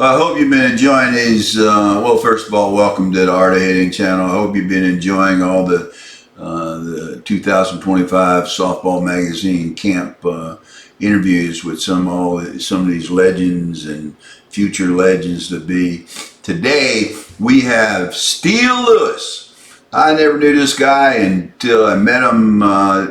I hope you've been enjoying these. Well, first of all, welcome to the Art of Hitting channel. I hope you've been enjoying all the 2025 Softball Magazine Camp interviews with some of these legends and future legends to be. Today we have Steele Lewis. I never knew this guy until I met him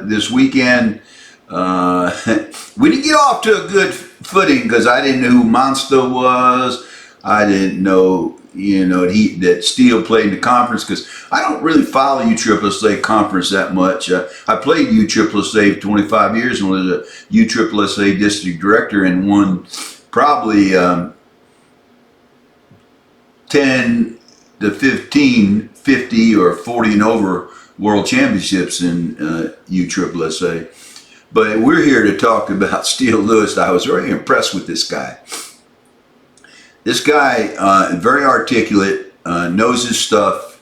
this weekend. We didn't get off to a good footing because I didn't know who Monsta was. I didn't know, that Steele played in the conference because I don't really follow USSSA Conference that much. I played USSSA for 25 years and was a USSSA district director and won probably 10 to 15, 50 or 40 and over world championships in USSSA. But we're here to talk about Steele Lewis. I was very impressed with this guy. This guy, very articulate, knows his stuff,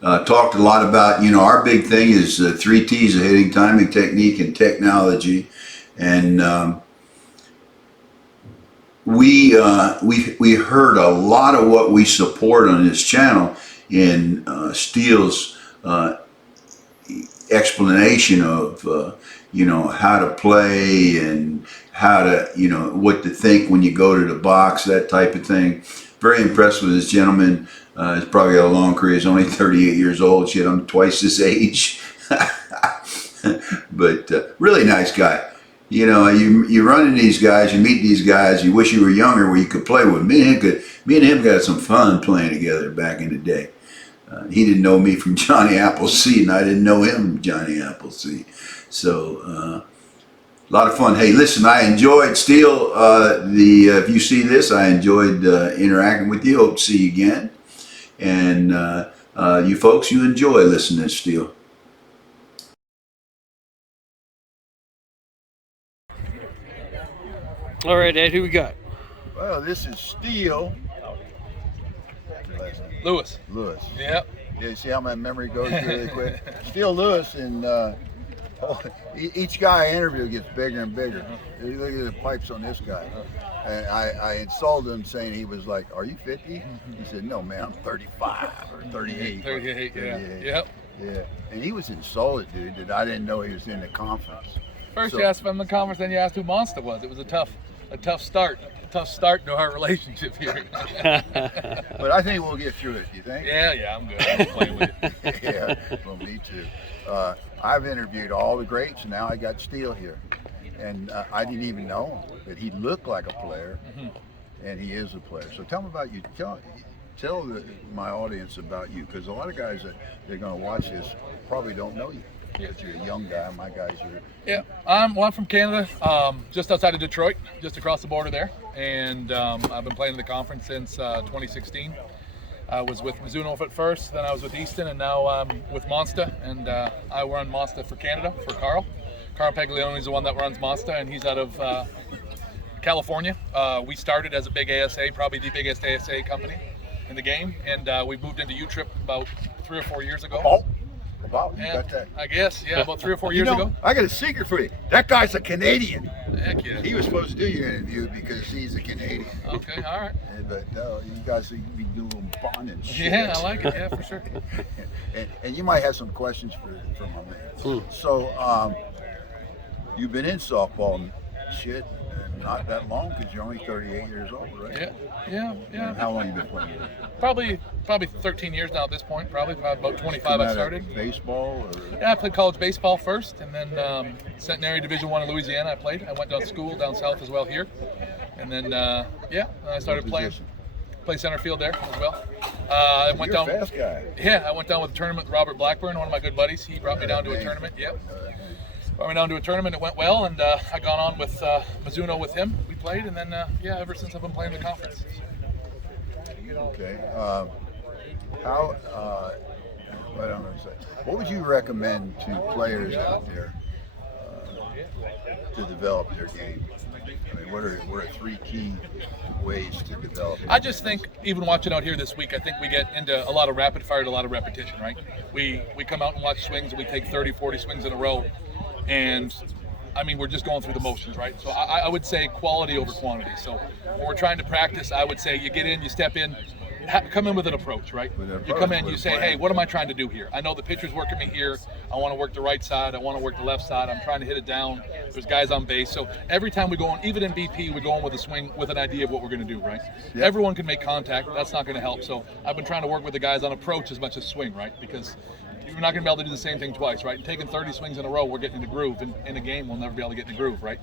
talked a lot about, our big thing is 3 T's of hitting: timing, technique, and technology. And we heard a lot of what we support on this channel in Steele's explanation of how to play and how to, what to think when you go to the box, that type of thing. Very impressed with this gentleman. He's probably got a long career. He's only 38 years old. Shit, I'm twice his age. But really nice guy. You run into these guys, you meet these guys, you wish you were younger where you could play with me. Me and him got some fun playing together back in the day. He didn't know me from Johnny Appleseed, and I didn't know him from Johnny Appleseed. So, a lot of fun. Hey, listen, I enjoyed Steele. If you see this, I enjoyed interacting with you. Hope to see you again. And you folks, you enjoy listening to Steele. All right, Ed, who we got? Well, this is Steele Lewis. Yep. Yeah, you see how my memory goes really quick? Steele Lewis, and each guy I interview gets bigger and bigger. You look at the pipes on this guy. And I insulted him saying he was like, "Are you 50?" He said, "No, man, I'm 35 or 38. 38, yeah. Yep. Yeah. And he was insulted, dude, that I didn't know he was in the conference. First you asked him in the conference, then you asked who Monsta was. It was a tough start. A tough start to our relationship here. But I think we'll get through it, you think? Yeah, I'm good. I'm playing with it. Yeah, well, me too. I've interviewed all the greats, and now I got Steele here. And I didn't even know him, but he looked like a player, and he is a player. So tell me about you. Tell my audience about you, because a lot of guys that they're going to watch this probably don't know you. Because you're a young guy, my guys are. Yeah, I'm from Canada, just outside of Detroit, just across the border there. And I've been playing in the conference since 2016. I was with Mizuno at first, then I was with Easton, and now I'm with Monsta. And I run Monsta for Canada, for Carl. Carl Paglione is the one that runs Monsta, and he's out of California. We started as a big ASA, probably the biggest ASA company in the game. And we moved into U-Trip about 3 or 4 years ago. Oh. Wow, you Yeah, got that. I guess, yeah, about 3 or 4 years ago. I got a secret for you. That guy's a Canadian. Heck yeah. He was supposed to do your interview because he's a Canadian. Okay, all right. But no, you guys be doing bonding shit. Yeah, I like it. Yeah, for sure. and you might have some questions for my man. So, you've been in softball and shit not that long because you're only 38 years old, right? Yeah. And how long you been playing? Probably 13 years now at this point. Probably about 25 I started. Baseball? Or? Yeah, I played college baseball first, and then Centenary Division I in Louisiana I played. I went down to school down south as well here. And then, I started playing center field there as well. I went You're down. a fast guy. Yeah, I went down with a tournament with Robert Blackburn, one of my good buddies. He brought me down to a tournament. Yep. Brought me down to a tournament. It went well, and I gone on with Mizuno with him. We played, and then ever since I've been playing the conference. Okay. What would you recommend to players out there to develop their game? I mean, what are 3 key ways to develop it? I just think, even watching out here this week, I think we get into a lot of rapid fire and a lot of repetition, right? We come out and watch swings, and we take 30, 40 swings in a row, and I mean, we're just going through the motions, right? So I would say quality over quantity. So when we're trying to practice, I would say you get in, you step in, come in with an approach, right? You come in, you say, hey, what am I trying to do here? I know the pitcher's working me here. I want to work the right side. I want to work the left side. I'm trying to hit it down. There's guys on base. So every time we go in, even in BP, we go in with a swing with an idea of what we're going to do, right? Yep. Everyone can make contact. That's not going to help. So I've been trying to work with the guys on approach as much as swing, right? Because you're not going to be able to do the same thing twice, right? And taking 30 swings in a row, we're getting in the groove. And in a game, we'll never be able to get in the groove, right?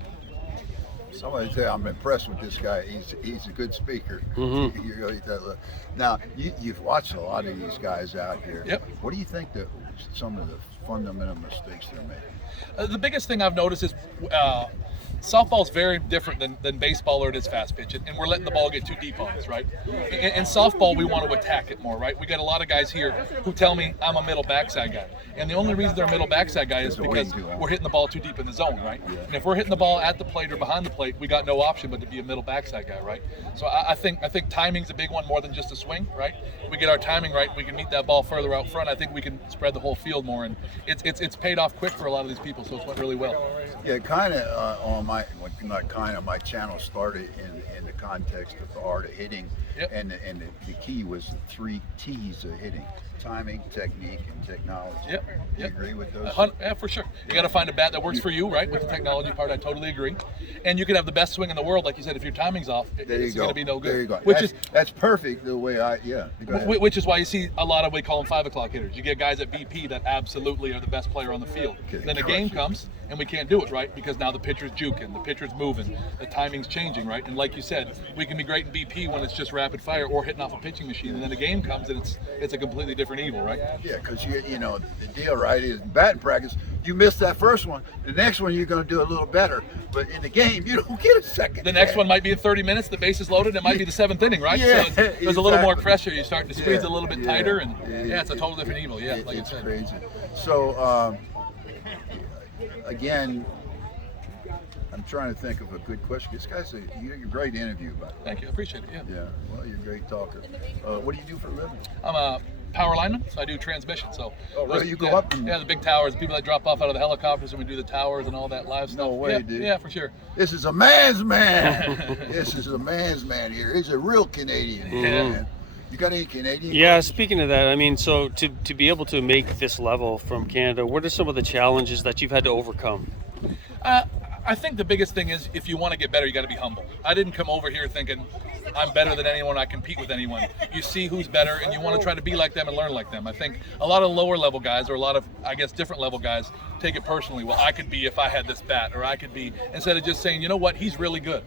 Somebody say I'm impressed with this guy. He's a good speaker. Mm-hmm. Now you've watched a lot of these guys out here. Yep. What do you think that some of the fundamental mistakes they're making? The biggest thing I've noticed is softball's very different than baseball or it is fast pitch, and we're letting the ball get too deep on us, right? In softball, we want to attack it more, right? We got a lot of guys here who tell me I'm a middle backside guy, and the only reason they're a middle backside guy is because we're hitting the ball too deep in the zone, right? Yeah. And if we're hitting the ball at the plate or behind the plate, we got no option but to be a middle backside guy, right? So I think timing's a big one more than just a swing, right? We get our timing right, we can meet that ball further out front. I think we can spread the whole field more, and it's paid off quick for a lot of these people, so it's went really well. Yeah, kind of on my channel started in the context of the art of hitting, yep. and the key was the 3 T's of hitting: timing, technique, and technology. Yep. Do you agree with those? Yeah, for sure. You got to find a bat that works for you, right? With the technology part, I totally agree. And you can have the best swing in the world, like you said. If your timing's off, it's going to be no good. There you go. Which That's perfect. The way which is why you see a lot of we call them 5 o'clock hitters. You get guys at BP that absolutely are the best player on the field. Okay, then a game comes and we can't do it, right? Because now the pitcher's juking, the pitcher's moving, the timing's changing, right? And like you said, we can be great in BP when it's just rapid fire or hitting off a pitching machine, and then the game comes and it's a completely different evil, right? Yeah, because you know the deal, right, is batting practice. You miss that first one, the next one you're going to do a little better. But in the game, you don't get a second. The next one might be in 30 minutes. The base is loaded. It might be the 7th inning, right? Yeah, so there's a little more pressure. You start to squeeze Yeah, a little bit yeah, tighter, and yeah, it's a total different evil. Yeah, like you it's said. crazy. So again, I'm trying to think of a good question. This guy's you're a great interview, by the way. Thank you. I appreciate it. Yeah. Yeah. Well, you're a great talker. What do you do for a living? I'm a power lineman, so I do transmission. So really? You go up and... the big towers, people that drop off out of the helicopters, and we do the towers and all that live stuff. No way, dude. Yeah, for sure. This is a man's man. This is a man's man here. He's a real Canadian. Man. You got any Canadian? Yeah, speaking of that, I mean, so to be able to make this level from Canada, what are some of the challenges that you've had to overcome? I think the biggest thing is if you want to get better, you got to be humble. I didn't come over here thinking I'm better than anyone, I compete with anyone. You see who's better and you want to try to be like them and learn like them. I think a lot of lower level guys, or a lot of, I guess, different level guys take it personally. Well, I could be if I had this bat, or I could be, instead of just saying, you know what, he's really good.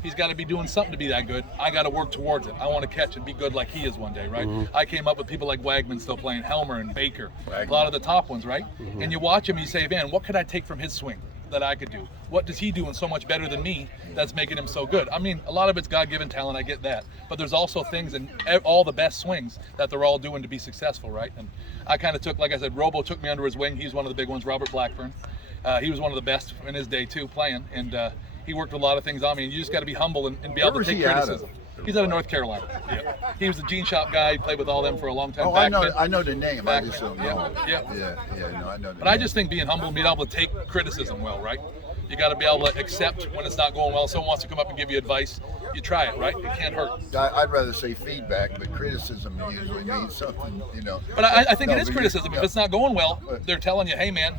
He's got to be doing something to be that good. I got to work towards it. I want to catch and be good like he is one day, right? Mm-hmm. I came up with people like Wagman still playing, Helmer and Baker, a lot of the top ones, right? Mm-hmm. And you watch him and you say, man, what could I take from his swing that I could do? What does he doing so much better than me that's making him so good? I mean, a lot of it's God-given talent, I get that. But there's also things in all the best swings that they're all doing to be successful, right? And I kind of took, like I said, Robo took me under his wing. He's one of the big ones, Robert Blackburn. He was one of the best in his day too, playing. And he worked a lot of things on me, and you just got to be humble and be able to take criticism. He's out of North Carolina. Yeah. He was a Gene Shop guy. He played with all them for a long time. Oh, I know the name. I just don't know. Yeah. No, I know. But I just think being humble and being able to take criticism well, right? You got to be able to accept when it's not going well. Someone wants to come up and give you advice. You try it, right? It can't hurt. I'd rather say feedback, but criticism usually means something, you know. But I think it is criticism. If it's not going well, they're telling you, hey, man,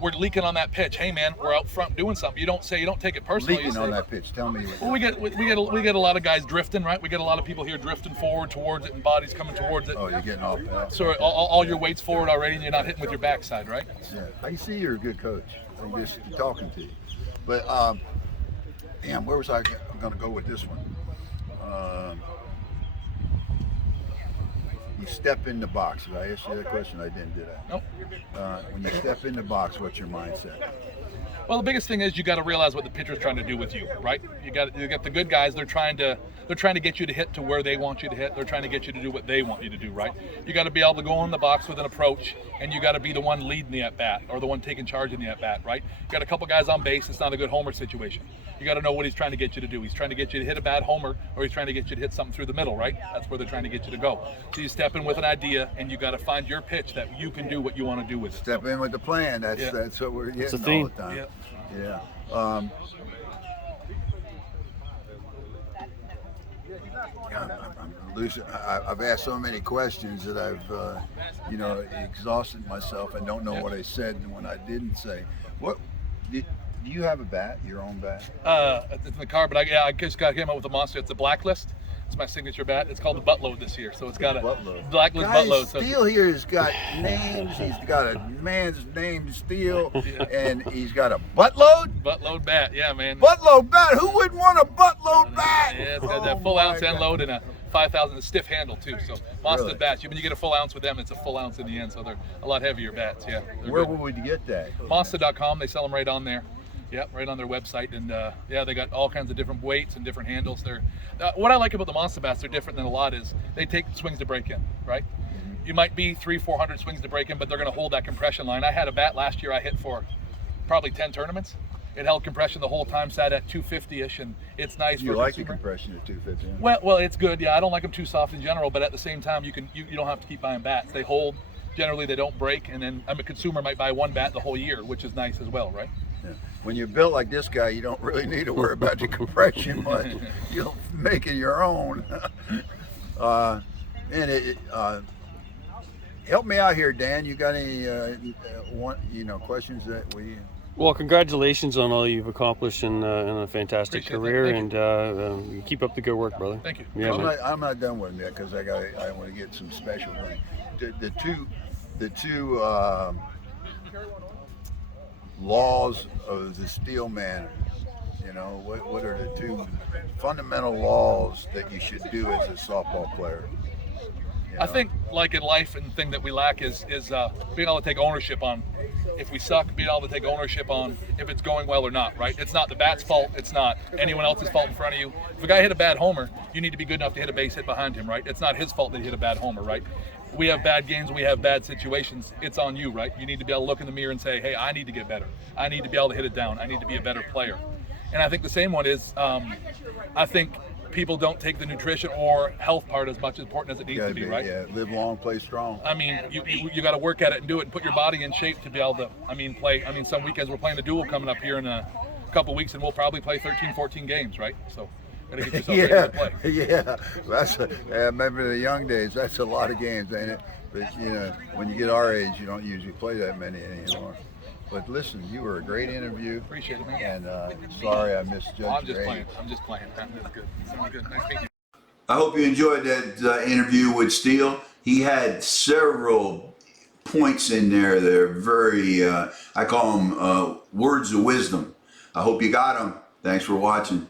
we're leaking on that pitch. Hey, man, we're out front doing something. You don't take it personally. Leaking on that pitch. Tell me. Well, we get a lot of guys drifting, right? We get a lot of people here drifting forward towards it and bodies coming towards it. Oh, you're getting off. So all your weight's forward already, and you're not hitting with your backside, right? Yeah, I see you're a good coach. I'm just talking to you. But damn, where was I going to go with this one? You step in the box. Did I ask you that question? I didn't do that. Nope. When you step in the box, what's your mindset? Well, the biggest thing is you got to realize what the pitcher's trying to do with you, right? You got the good guys. They're trying to get you to hit to where they want you to hit. They're trying to get you to do what they want you to do, right? You got to be able to go in the box with an approach, and you got to be the one leading the at bat or the one taking charge in the at bat, right? You got a couple guys on base. It's not a good homer situation. You got to know what he's trying to get you to do. He's trying to get you to hit a bad homer, or he's trying to get you to hit something through the middle, right? That's where they're trying to get you to go. So you step in with an idea, and you got to find your pitch that you can do what you want to do with it. Step in with the plan. That's what we're getting all the time. Yeah. Yeah. I'm losing. I've asked so many questions that I've, exhausted myself and don't know what I said and what I didn't say. What do you have a bat? Your own bat? It's in the car, but I just came up with a Monsta. It's a Blacklist. It's my signature bat. It's called the Buttload this year, so it's got a Buttload. Blacklist Guys, Buttload. So Steele here has got names. He's got a man's name, Steele, and he's got a Buttload. Buttload bat, yeah, man. Buttload bat. Who wouldn't want a Buttload bat? Yeah, it's got that full ounce end load and a 5,000 stiff handle too. So Monsta Really? bats, when you get a full ounce with them, it's a full ounce in the end. So they're a lot heavier bats. Yeah. Where would we get that? Monsta.com. They sell them right on there. Yep, right on their website, and they got all kinds of different weights and different handles. They're what I like about the Monsta bats, they're different than a lot is they take swings to break in, right? You might be 300-400 swings to break in, but they're going to hold that compression line. I had a bat last year I hit for probably 10 tournaments. It held compression the whole time, sat at 250-ish, and it's nice. You for like the consumer. compression at 250? Well, it's good. Yeah, I don't like them too soft in general, but at the same time, you don't have to keep buying bats. They hold. Generally, they don't break, and then a consumer might buy one bat the whole year, which is nice as well, right? Yeah. When you're built like this guy, you don't really need to worry about the compression much. You'll make it your own. Help me out here, Dan. You got any questions that we? Well, congratulations on all you've accomplished in a fantastic Appreciate career, that. and you keep up the good work, brother. Thank you. Yeah, man. I'm not done with it because I want to get some special things. The two laws of the steel man. What are the two fundamental laws that you should do as a softball player? I think, like in life, and the thing that we lack is being able to take ownership on if we suck, being able to take ownership on if it's going well or not, right? It's not the bat's fault. It's not anyone else's fault in front of you. If a guy hit a bad homer, you need to be good enough to hit a base hit behind him, right? It's not his fault that he hit a bad homer, right? We have bad games, we have bad situations. It's on you, right? You need to be able to look in the mirror and say, hey, I need to get better. I need to be able to hit it down. I need to be a better player. And I think the same one is, I think people don't take the nutrition or health part as much important as it needs to be, right? Yeah, live long, play strong. I mean, you got to work at it and do it and put your body in shape to be able to, play. Some weekends we're playing the duel coming up here in a couple weeks, and we'll probably play 13, 14 games, right? So got to get yourself ready to play. Yeah. I remember the young days. That's a lot of games, ain't it? But when you get our age, you don't usually play that many anymore. But listen, you were a great interview. Appreciate it, man. And sorry I misjudged I'm just your playing. age. I'm just playing. That's good. Sounds good. Nice meeting you. I hope you enjoyed that interview with Steele. He had several points in there that are very, I call them words of wisdom. I hope you got them. Thanks for watching.